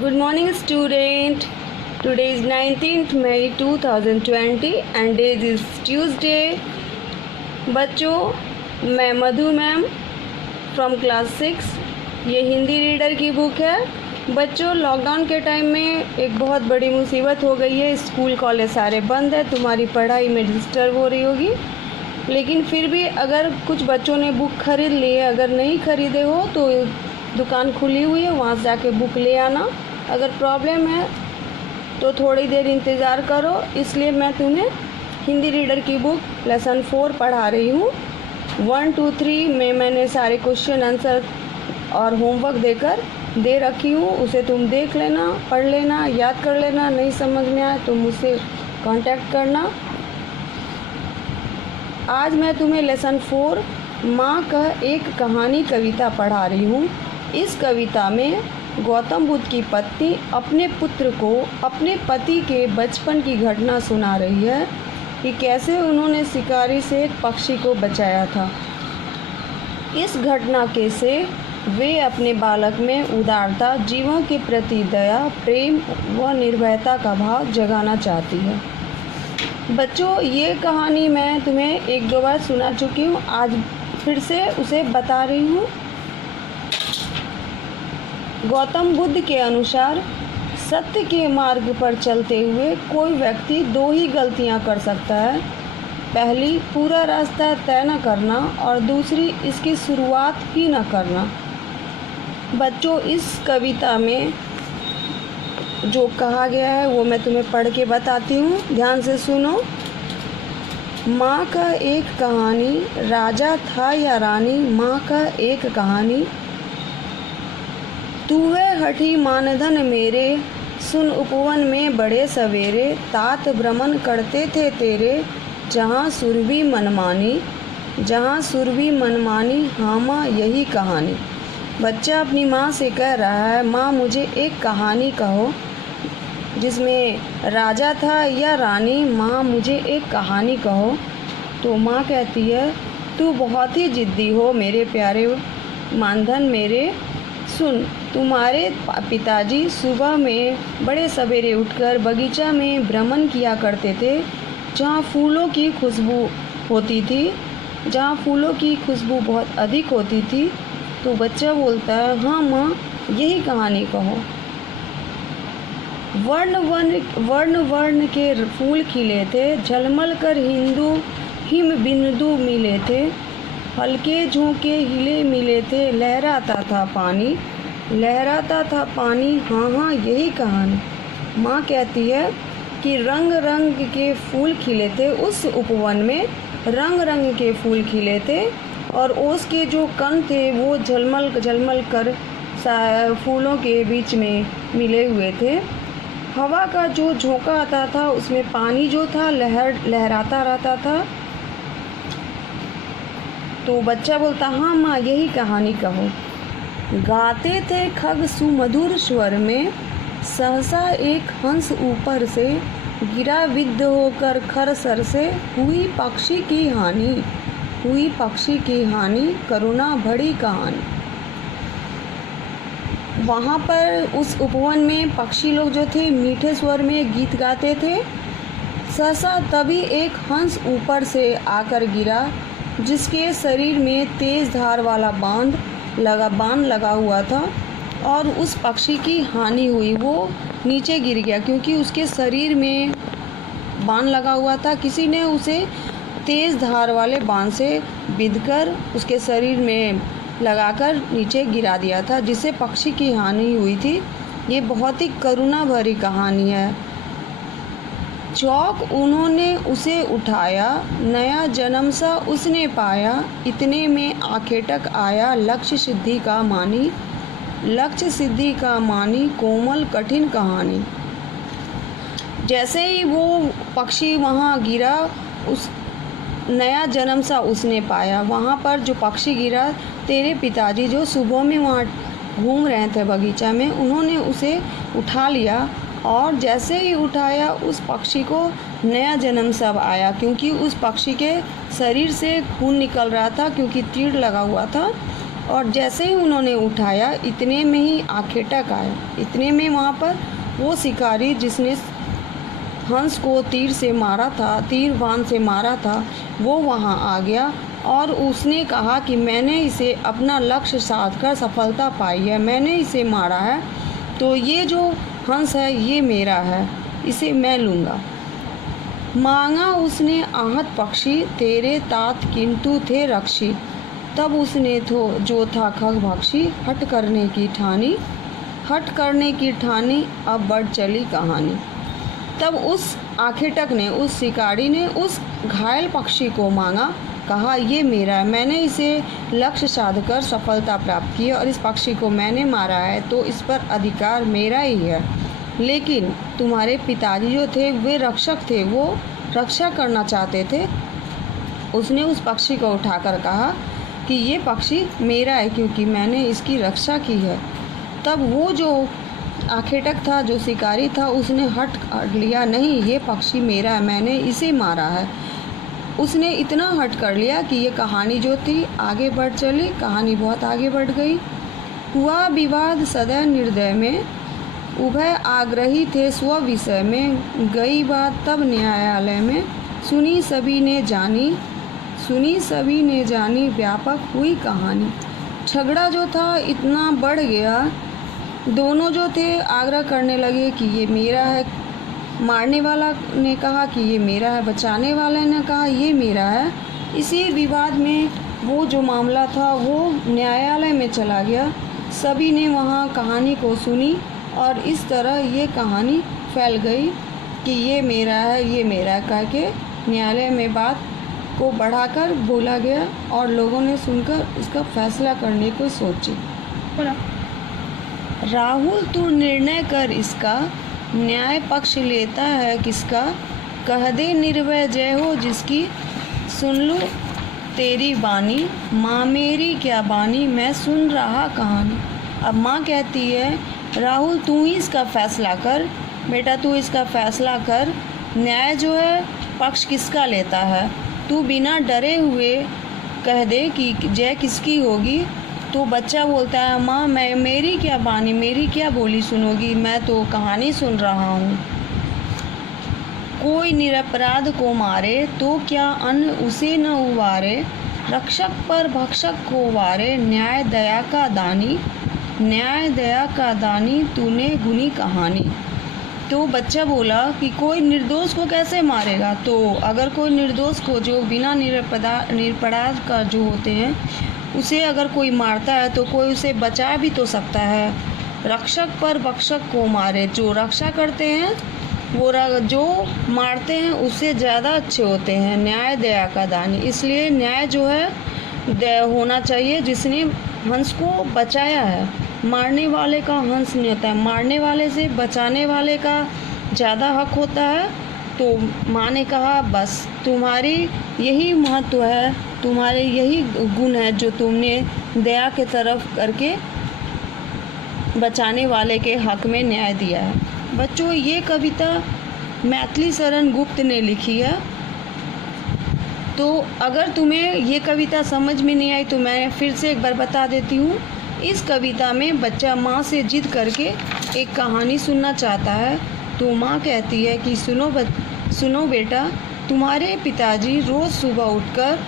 Good morning, student. Today is 19th May 2020 and date is Tuesday. बच्चों, मैं मधु ma'am from class 6। ये Hindi reader की book है। बच्चों, लॉकडाउन के टाइम में एक बहुत बड़ी मुसीबत हो गई है। स्कूल कॉलेज सारे बंद है, तुम्हारी पढ़ाई में डिस्टर्ब हो रही होगी। लेकिन फिर भी अगर कुछ बच्चों ने बुक खरीद ली है, अगर नहीं खरीदे हो तो दुकान खुली हुई है, वहाँ से जाके बुक ले आना। अगर प्रॉब्लम है तो थोड़ी देर इंतज़ार करो। इसलिए मैं तुम्हें हिंदी रीडर की बुक लेसन 4 पढ़ा रही हूँ। 1, 2, 3 में मैंने सारे क्वेश्चन आंसर और होमवर्क देकर दे रखी हूँ। उसे तुम देख लेना, पढ़ लेना, याद कर लेना। नहीं समझ में आए तो मुझसे कांटेक्ट करना। आज मैं तुम्हें लेसन 4 माँ का एक कहानी कविता पढ़ा रही हूँ। इस कविता में गौतम बुद्ध की पत्नी अपने पुत्र को अपने पति के बचपन की घटना सुना रही है कि कैसे उन्होंने शिकारी से एक पक्षी को बचाया था। इस घटना के से वे अपने बालक में उदारता, जीवों के प्रति दया, प्रेम व निर्भयता का भाव जगाना चाहती है। बच्चों, ये कहानी मैं तुम्हें 1-2 बार सुना चुकी हूँ, आज फिर से उसे बता रही हूँ। गौतम बुद्ध के अनुसार सत्य के मार्ग पर चलते हुए कोई व्यक्ति 2 ही गलतियां कर सकता है। पहली, पूरा रास्ता तय न करना, और दूसरी, इसकी शुरुआत ही न करना। बच्चों, इस कविता में जो कहा गया है वो मैं तुम्हें पढ़ के बताती हूँ, ध्यान से सुनो। माँ का एक कहानी। राजा था या रानी, माँ का एक कहानी। तू है हठी मानधन मेरे, सुन उपवन में बड़े सवेरे। तात भ्रमण करते थे तेरे, जहाँ सुरभि मनमानी, जहाँ सुरभि मनमानी। हाँ माँ, यही कहानी। बच्चा अपनी माँ से कह रहा है, माँ मुझे एक कहानी कहो जिसमें राजा था या रानी, माँ मुझे एक कहानी कहो। तो माँ कहती है, तू बहुत ही ज़िद्दी हो मेरे प्यारे मानधन मेरे। सुन, तुम्हारे पिताजी सुबह में बड़े सवेरे उठकर बगीचा में भ्रमण किया करते थे, जहाँ फूलों की खुशबू होती थी, जहाँ फूलों की खुशबू बहुत अधिक होती थी। तो बच्चा बोलता है, हाँ माँ, यही कहानी कहो। वर्ण वर्ण के फूल खिले थे, झलमल कर हिम बिंदु मिले थे। हल्के झोंके हिले मिले थे, लहराता था पानी, लहराता था पानी। हाँ हाँ, यही कहानी। माँ कहती है कि रंग रंग के फूल खिले थे, उस उपवन में रंग रंग के फूल खिले थे, और ओस के जो कण थे वो झलमल कर फूलों के बीच में मिले हुए थे। हवा का जो झोंका आता था उसमें पानी जो था लहराता रहता था। तो बच्चा बोलता, हाँ माँ, यही कहानी कहो। गाते थे खग सुमधुर स्वर में, सहसा एक हंस ऊपर से गिरा विद्ध होकर खर सर से। हुई पक्षी की हानि, हुई पक्षी की हानि, करुणा भरी कहानी। वहाँ पर उस उपवन में पक्षी लोग जो थे मीठे स्वर में गीत गाते थे। सहसा तभी एक हंस ऊपर से आकर गिरा, जिसके शरीर में तेज धार वाला बाण लगा हुआ था, और उस पक्षी की हानि हुई। वो नीचे गिर गया क्योंकि उसके शरीर में बाण लगा हुआ था। किसी ने उसे तेज धार वाले बाण से बिधकर उसके शरीर में लगाकर नीचे गिरा दिया था, जिससे पक्षी की हानि हुई थी। ये बहुत ही करुणा भरी कहानी है। चौक उन्होंने उसे उठाया, नया जन्म सा उसने पाया। इतने में आखेटक आया, लक्ष्य सिद्धि का मानी, लक्ष्य सिद्धि का मानी, कोमल कठिन कहानी। जैसे ही वो पक्षी वहाँ गिरा, उस नया जन्म सा उसने पाया। वहाँ पर जो पक्षी गिरा, तेरे पिताजी जो सुबह में वहाँ घूम रहे थे बगीचा में, उन्होंने उसे उठा लिया, और जैसे ही उठाया उस पक्षी को नया जन्म सब आया, क्योंकि उस पक्षी के शरीर से खून निकल रहा था, क्योंकि तीर लगा हुआ था। और जैसे ही उन्होंने उठाया इतने में ही आखेटक आया। इतने में वहाँ पर वो शिकारी जिसने हंस को तीर से मारा था, तीर बाण से मारा था, वो वहाँ आ गया और उसने कहा कि मैंने इसे अपना लक्ष्य साध कर सफलता पाई है, मैंने इसे मारा है, तो ये जो हंस है ये मेरा है, इसे मैं लूँगा। मांगा उसने आहत पक्षी, तेरे तात किंतु थे रक्षी। तब उसने जो था खगभक्षी, हट करने की ठानी, हट करने की ठानी, अब बढ़ चली कहानी। तब उस आखेटक ने, उस शिकारी ने उस घायल पक्षी को मांगा, कहा ये मेरा है, मैंने इसे लक्ष्य साध कर सफलता प्राप्त की और इस पक्षी को मैंने मारा है, तो इस पर अधिकार मेरा ही है। लेकिन तुम्हारे पिताजी जो थे वे रक्षक थे, वो रक्षा करना चाहते थे। उसने उस पक्षी को उठाकर कहा कि ये पक्षी मेरा है क्योंकि मैंने इसकी रक्षा की है। तब वो जो आखेटक था, जो शिकारी था, उसने हट लिया, नहीं ये पक्षी मेरा है, मैंने इसे मारा है। उसने इतना हट कर लिया कि ये कहानी जो थी आगे बढ़ चली, कहानी बहुत आगे बढ़ गई। हुआ विवाद सदैव निर्दय में, उभय आग्रही थे स्व विषय में, गई बात तब न्यायालय में, सुनी सभी ने जानी, सुनी सभी ने जानी, व्यापक हुई कहानी। झगड़ा जो था इतना बढ़ गया, दोनों जो थे आग्रह करने लगे कि ये मेरा है। मारने वाला ने कहा कि ये मेरा है, बचाने वाले ने कहा ये मेरा है। इसी विवाद में वो जो मामला था वो न्यायालय में चला गया। सभी ने वहाँ कहानी को सुनी और इस तरह ये कहानी फैल गई कि ये मेरा है, ये मेरा है कह के न्यायालय में बात को बढ़ाकर बोला गया और लोगों ने सुनकर इसका फैसला करने को सोची। राहुल तू निर्णय कर इसका, न्याय पक्ष लेता है किसका, कह दे निर्भय जय हो जिसकी, सुन लूँ तेरी बानी, माँ मेरी क्या बानी, मैं सुन रहा कहानी। अब माँ कहती है राहुल तू ही इसका फैसला कर, बेटा तू इसका फैसला कर, न्याय जो है पक्ष किसका लेता है, तू बिना डरे हुए कह दे कि जय किसकी होगी। तो बच्चा बोलता है माँ मैं मेरी क्या बानी, मेरी क्या बोली सुनोगी, मैं तो कहानी सुन रहा हूँ। कोई निरपराध को मारे तो क्या अन्न उसे न उबारे, रक्षक पर भक्षक को वारे, न्याय दया का दानी, न्याय दया का दानी, तूने गुनी कहानी। तो बच्चा बोला कि कोई निर्दोष को कैसे मारेगा, तो अगर कोई निर्दोष को जो बिना निरपराध का जो होते हैं उसे अगर कोई मारता है तो कोई उसे बचा भी तो सकता है। रक्षक पर भक्षक को मारे, जो रक्षा करते हैं वो जो मारते हैं उससे ज़्यादा अच्छे होते हैं। न्याय दया का दानी, इसलिए न्याय जो है दया होना चाहिए। जिसने हंस को बचाया है, मारने वाले का हंस नहीं होता है, मारने वाले से बचाने वाले का ज़्यादा हक होता है। तो माँ ने कहा बस तुम्हारी यही महत्व है, तुम्हारे यही गुण है जो तुमने दया के तरफ करके बचाने वाले के हक में न्याय दिया है। बच्चों ये कविता मैथिली शरण गुप्त ने लिखी है। तो अगर तुम्हें ये कविता समझ में नहीं आई तो मैं फिर से एक बार बता देती हूँ। इस कविता में बच्चा माँ से जिद करके एक कहानी सुनना चाहता है। तो माँ कहती है कि सुनो बेटा, तुम्हारे पिताजी रोज़ सुबह उठकर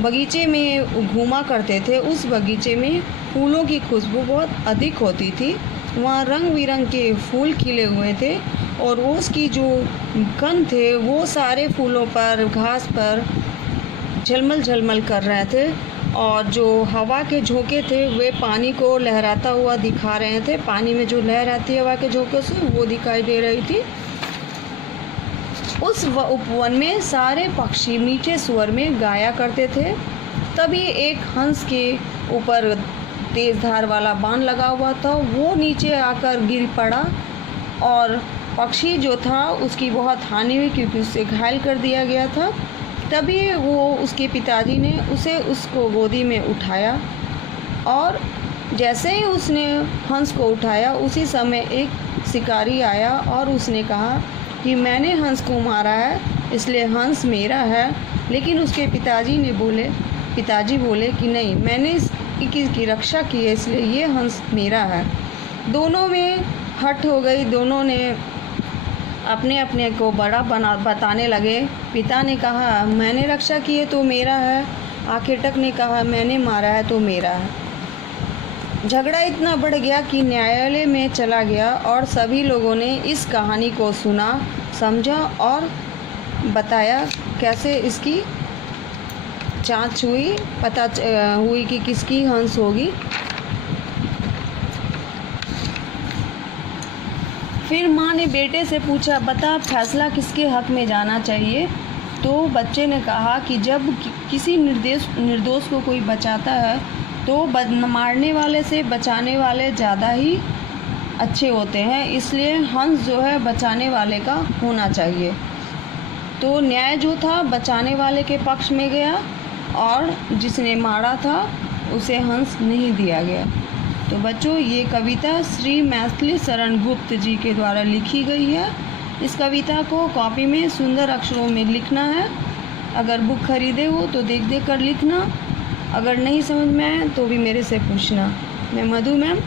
बगीचे में घूमा करते थे। उस बगीचे में फूलों की खुशबू बहुत अधिक होती थी। वहाँ रंग बिरंग के फूल खिले हुए थे और उसकी जो कण थे वो सारे फूलों पर, घास पर झलमल झलमल कर रहे थे और जो हवा के झोंके थे वे पानी को लहराता हुआ दिखा रहे थे। पानी में जो लहर आती है हवा के झोंके से वो दिखाई दे रही थी। उस उपवन में सारे पक्षी मीठे स्वर में गाया करते थे। तभी एक हंस के ऊपर तेज़ धार वाला बाण लगा हुआ था, वो नीचे आकर गिर पड़ा और पक्षी जो था उसकी बहुत हानि हुई क्योंकि उसे घायल कर दिया गया था। तभी वो उसके पिताजी ने उसको गोदी में उठाया और जैसे ही उसने हंस को उठाया उसी समय एक शिकारी आया और उसने कहा कि मैंने हंस को मारा है इसलिए हंस मेरा है। लेकिन उसके पिताजी बोले कि नहीं, मैंने इस की रक्षा की है, इसलिए ये हंस मेरा है। दोनों में हट हो गई, दोनों ने अपने अपने को बड़ा बताने लगे। पिता ने कहा मैंने रक्षा की है तो मेरा है, आखेटक ने कहा मैंने मारा है तो मेरा है। झगड़ा इतना बढ़ गया कि न्यायालय में चला गया और सभी लोगों ने इस कहानी को सुना, समझा और बताया कैसे इसकी जांच हुई, पता हुई कि किसकी हंस होगी। फिर माँ ने बेटे से पूछा बता फैसला किसके हक में जाना चाहिए। तो बच्चे ने कहा कि जब किसी निर्दोष को कोई बचाता है तो मारने वाले से बचाने वाले ज़्यादा ही अच्छे होते हैं, इसलिए हंस जो है बचाने वाले का होना चाहिए। तो न्याय जो था बचाने वाले के पक्ष में गया और जिसने मारा था उसे हंस नहीं दिया गया। तो बच्चों, ये कविता श्री मैथिली शरण गुप्त जी के द्वारा लिखी गई है। इस कविता को कॉपी में सुंदर अक्षरों में लिखना है। अगर बुक खरीदे हो तो देख कर लिखना, अगर नहीं समझ में आए तो भी मेरे से पूछना। मैं मधु मैम